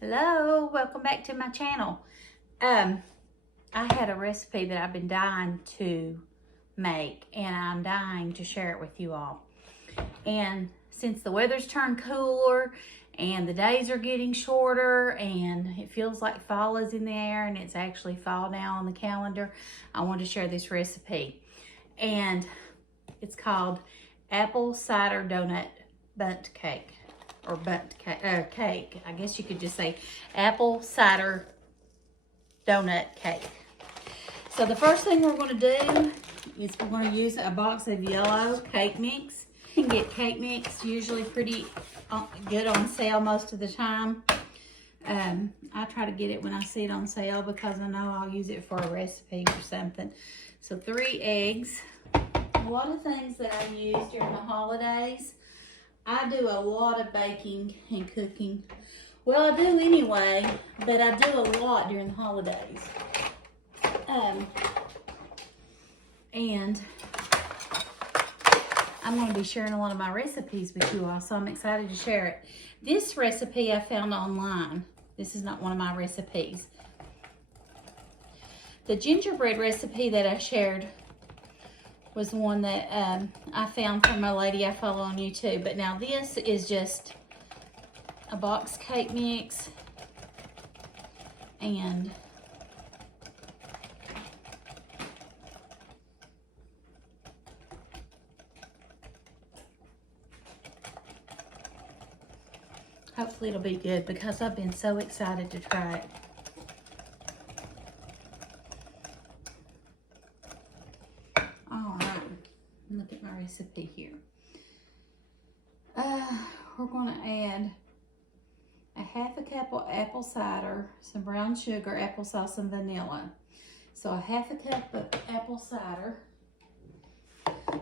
Hello, welcome back to my channel. I had a recipe that I've been dying to make, and I'm dying to share it with you all. And since the weather's turned cooler and the days are getting shorter and it feels like fall is in the air and it's actually fall now on the calendar, I wanted to share this recipe. And it's called Apple Cider Donut Cake. Or cake. I guess you could just say apple cider donut cake. So the first thing we're going to do is we're going to use a box of yellow cake mix. You can get cake mix usually pretty good on sale most of the time. I try to get it when I see it on sale because I know I'll use it for a recipe or something. So 3 eggs. A lot of things that I use during the holidays. I do a lot of baking and cooking. Well, I do anyway, but I do a lot during the holidays. And I'm going to be sharing a lot of my recipes with you all, so I'm excited to share it. This recipe I found online. This is not one of my recipes. The gingerbread recipe that I shared was one that I found from a lady I follow on YouTube. But now this is just a box cake mix and hopefully it'll be good because I've been so excited to try it. Look at my recipe here. We're going to add a 1/2 cup of apple cider, some brown sugar, applesauce, and vanilla. So a 1/2 cup of apple cider,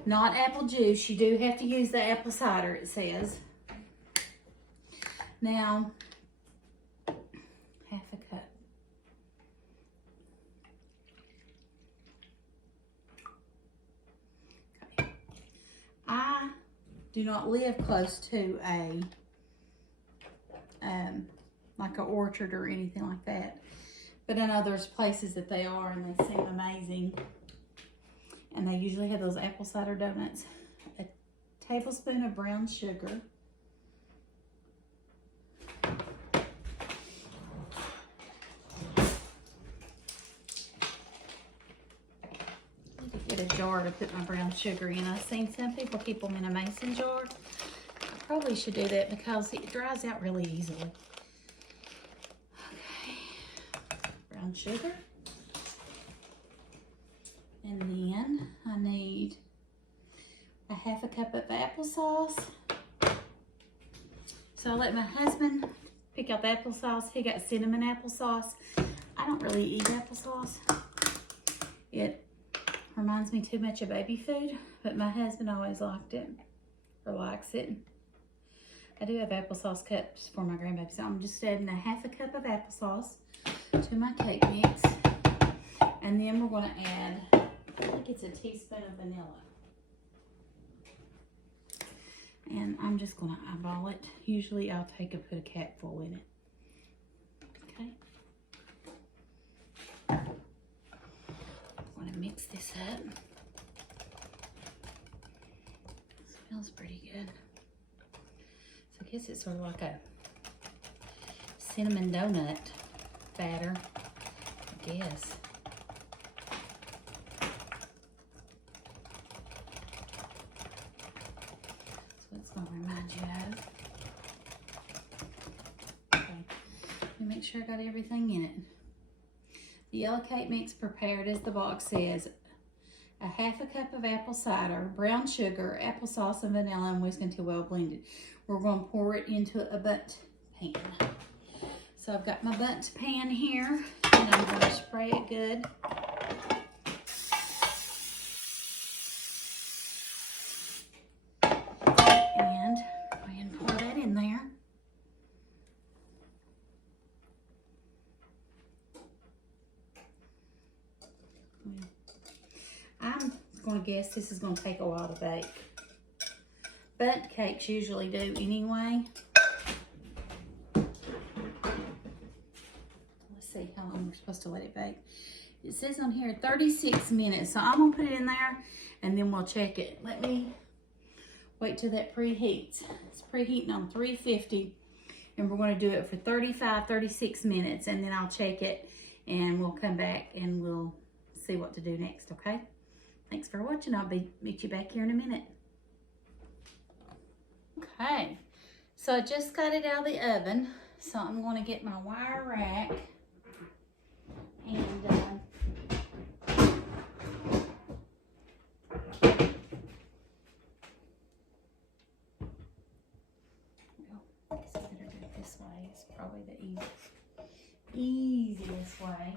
not apple juice. You do have to use the apple cider, it says. Now, 1/2 cup. I do not live close to a like an orchard or anything like that, but I know there's places that they are and they seem amazing, and they usually have those apple cider donuts. A tablespoon of brown sugar, get a jar to put my brown sugar in. I've seen some people keep them in a mason jar. I probably should do that because it dries out really easily. Okay, brown sugar. And then I need a 1/2 cup of applesauce. So I let my husband pick out the applesauce. He got cinnamon applesauce. I don't really eat applesauce. It reminds me too much of baby food, but my husband always liked it, or likes it. I do have applesauce cups for my grandbaby, so I'm just adding a 1/2 cup of applesauce to my cake mix. And then we're going to add, I think it's a teaspoon of vanilla. And I'm just going to eyeball it. Usually I'll put a capful in it. Okay. I'm going to mix this up. It smells pretty good. So I guess it's sort of like a cinnamon donut batter, I guess. That's what it's going to remind you of. Okay, let me make sure I got everything in it. The yellow cake mix prepared as the box says. A 1/2 cup of apple cider, brown sugar, applesauce, and vanilla, and whisk until well blended. We're going to pour it into a bundt pan. So I've got my bundt pan here, and I'm going to spray it good. And go ahead and pour that in there. I'm going to guess this is going to take a while to bake. Bundt cakes usually do anyway. how long we're supposed to let it bake. It says on here 36 minutes. So I'm gonna put it in there and then we'll check it. Let me wait till that preheats. It's preheating on 350 and we're gonna do it for 36 minutes and then I'll check it and we'll come back and we'll see what to do next, okay? Thanks for watching. I'll meet you back here in a minute. Okay, so I just got it out of the oven. So I'm going to get my wire rack and I guess I better do it this way. It's probably the easiest way.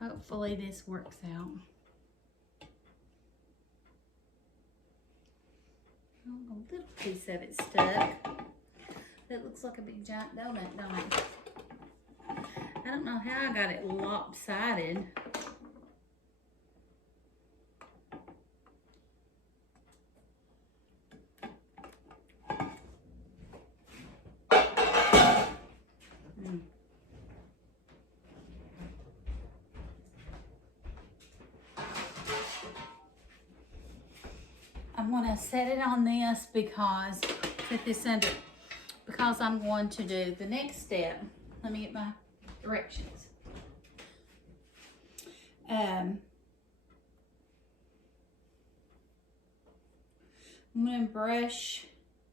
Hopefully this works out. Oh, a little piece of it stuck. That looks like a big giant donut, don't it? I don't know how I got it lopsided. I'm going to set it on this because, set this under, because I'm going to do the next step. Let me get my directions. I'm going to brush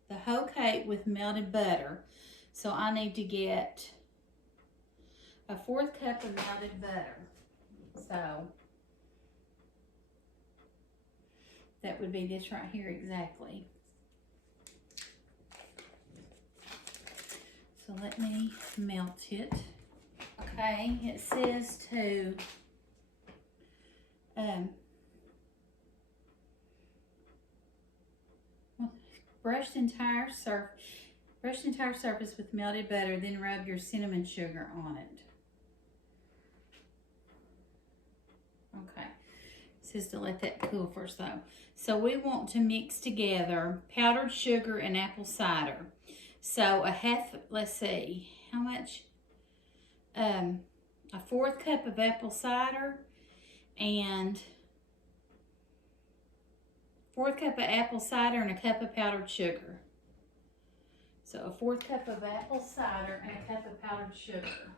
the whole cake with melted butter. So I need to get a 1/4 cup of melted butter. So that would be this right here exactly. So let me melt it. Okay, it says to brush the entire surface with melted butter, then rub your cinnamon sugar on it. Okay. It says to let that cool first though. So we want to mix together powdered sugar and apple cider. So let's see, how much? A 1/4 cup of apple cider and 1/4 cup of apple cider and a cup of powdered sugar. So a 1/4 cup of apple cider and a cup of powdered sugar.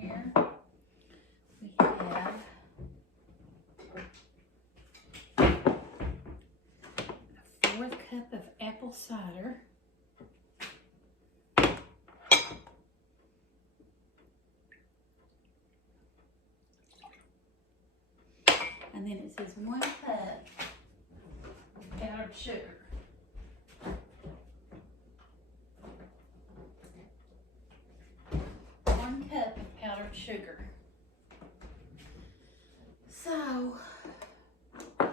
Here we have a 1/4 cup of apple cider. And then it says 1 cup of powdered sugar. Sugar. So, let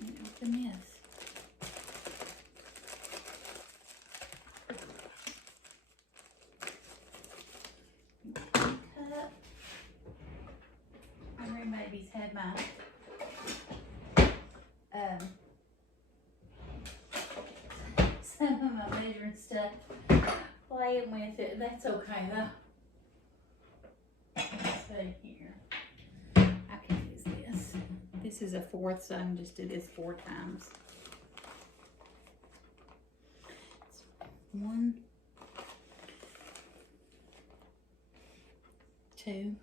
me open this. One cup. My grandbabies had my some of my measuring stuff. Playing with it. That's okay though. Let's see here. I can use this. This is a 1/4, so I can just do this 4 times. It's 1, 2,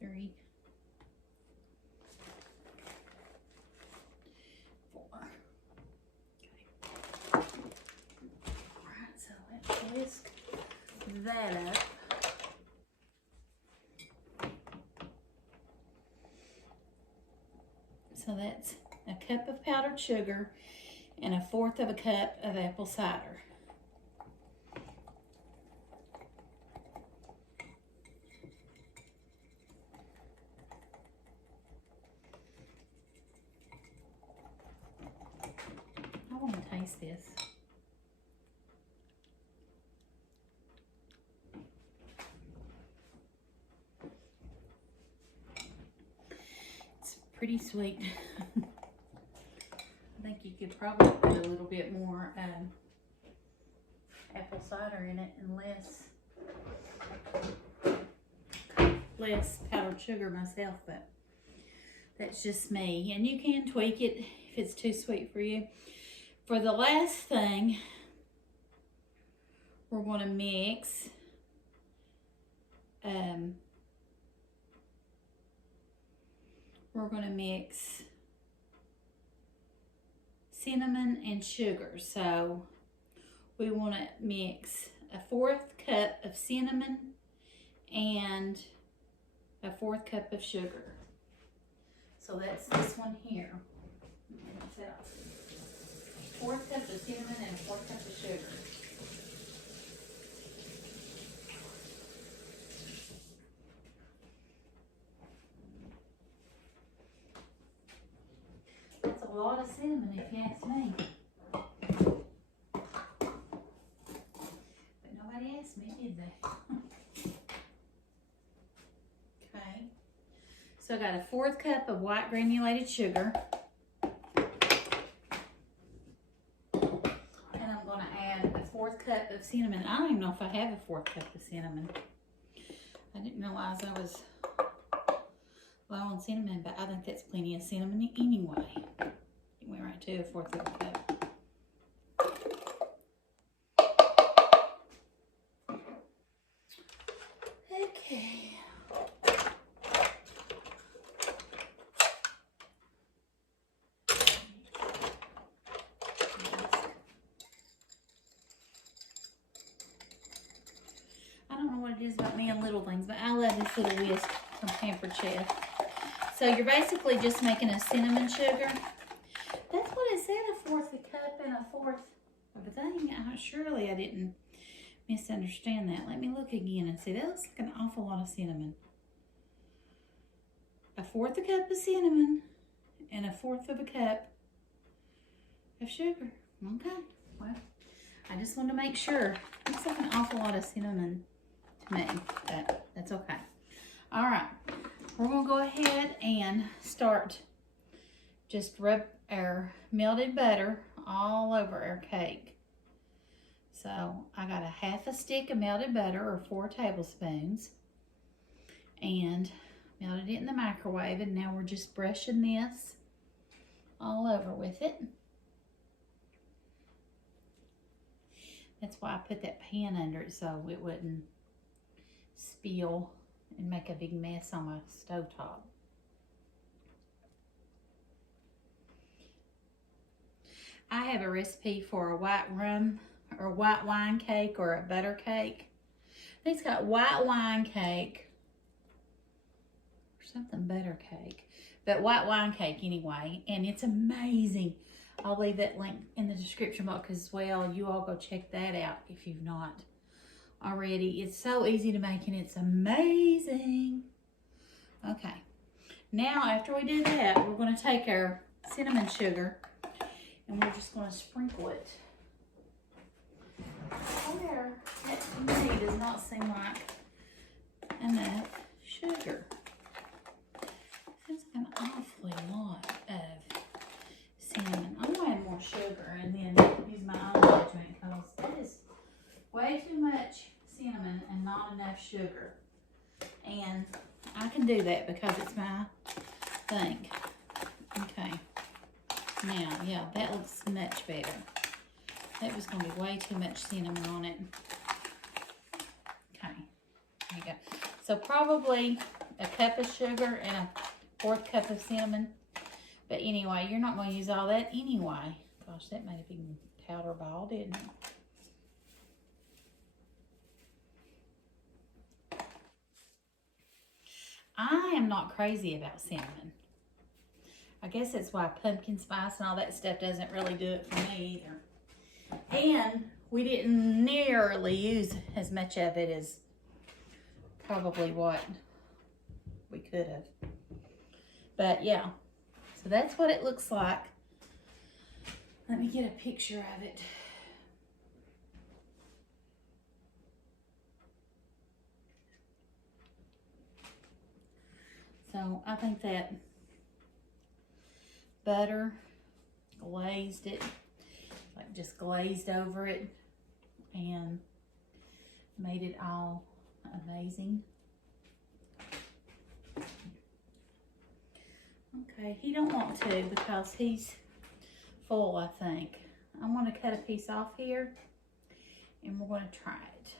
3, 4. Okay. Alright, so let's whisk that up. So that's a cup of powdered sugar and 1/4 of a cup of apple cider. I want to taste this. pretty sweet. I think you could probably put a little bit more apple cider in it and less powdered sugar myself, but that's just me. And you can tweak it if it's too sweet for you. For the last thing, we're going to mix cinnamon and sugar. So we want to mix a 1/4 cup of cinnamon and a 1/4 cup of sugar. So that's this one here. 1/4 cup of cinnamon and a 1/4 cup of sugar. That's a lot of cinnamon if you ask me. But nobody asked me, did they? Okay. So I got a 1/4 cup of white granulated sugar. And I'm going to add a 1/4 cup of cinnamon. I don't even know if I have a 1/4 cup of cinnamon. I didn't realize I was low on cinnamon, but I think that's plenty of cinnamon anyway. It went right to a 1/4 of a cup. Okay. I don't know what it is about me and little things, but I love this little whisk from Pampered Chef. So you're basically just making a cinnamon sugar. That's what it said, a 1/4 a cup and a 1/4 of a thing. Surely I didn't misunderstand that. Let me look again and see. That looks like an awful lot of cinnamon. A 1/4 a cup of cinnamon and a 1/4 of a cup of sugar. Okay, well, I just wanted to make sure. Looks like an awful lot of cinnamon to me, but that's okay. All right, we're gonna go ahead and start. Just rub our melted butter all over our cake. So I got a 1/2 stick of melted butter, or 4 tablespoons, and melted it in the microwave. And now we're just brushing this all over with it. That's why I put that pan under it, so it wouldn't spill and make a big mess on my stovetop. I have a recipe for a white rum or white wine cake or a butter cake. I think it's got white wine cake or something butter cake, but white wine cake anyway, and it's amazing. I'll leave that link in the description box as well. You all go check that out if you've not already. It's so easy to make and it's amazing. Okay, now after we do that, we're going to take our cinnamon sugar and we're just going to sprinkle it. There, that to me does not seem like enough sugar. Seems like an awfully lot of cinnamon. I'm going to add more sugar and then use my own judgment, because that is way too much cinnamon and not enough sugar. And I can do that because it's my thing. Okay. Now, yeah, that looks much better. That was going to be way too much cinnamon on it. Okay, there you go. So probably a cup of sugar and a 1/4 cup of cinnamon. But anyway, you're not going to use all that anyway. Gosh, that made a big powder ball, didn't it? I am not crazy about cinnamon. I guess that's why pumpkin spice and all that stuff doesn't really do it for me either. And we didn't nearly use as much of it as probably what we could have. But yeah, so that's what it looks like. Let me get a picture of it. So I think that butter, glazed it, like just glazed over it, and made it all amazing. Okay, he don't want to because he's full, I think. I'm going to cut a piece off here, and we're going to try it.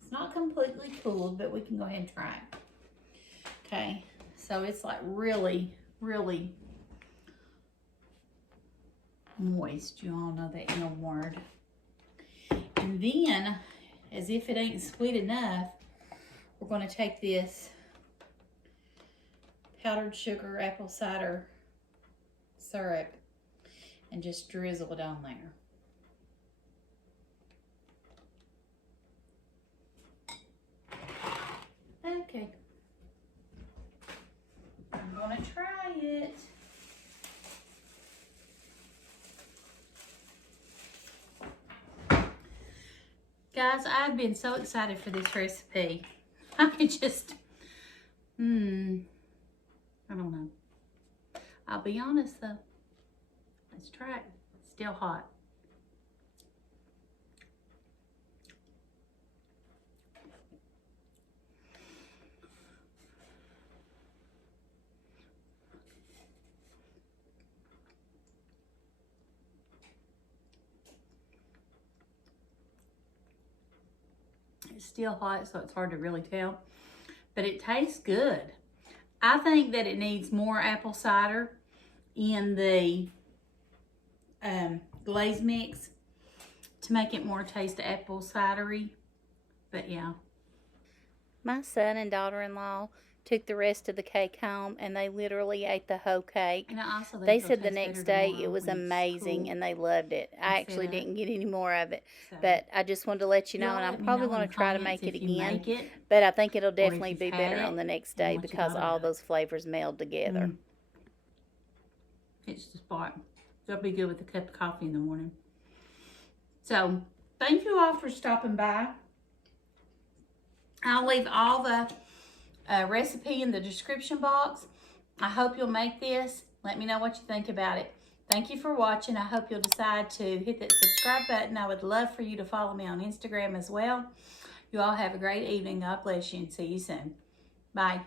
It's not completely cooled, but we can go ahead and try it. Okay, so it's like really, really moist. You all know that N word. And then, as if it ain't sweet enough, we're going to take this powdered sugar apple cider syrup and just drizzle it on there. Okay. I'm going to try it. Guys, I've been so excited for this recipe. I just, I don't know. I'll be honest though. Let's try it. It's still hot. It's still hot, so it's hard to really tell, but it tastes good. I think that it needs more apple cider in the glaze mix to make it more taste apple cidery, but yeah. My son and daughter-in-law took the rest of the cake home, and they literally ate the whole cake. And I also they said the next day it was amazing, cool, and they loved it. I actually didn't get any more of it, so, but I just wanted to let you know, and I'm probably going to try to make it again. But I think it'll definitely be better on the next day because all those flavors meld together. It's the spot. It'll be good with a cup of coffee in the morning. So, thank you all for stopping by. I'll leave all the recipe in the description box. I hope you'll make this. Let me know what you think about it. Thank you for watching. I hope you'll decide to hit that subscribe button. I would love for you to follow me on Instagram as well. You all have a great evening. God bless you, and see you soon. Bye.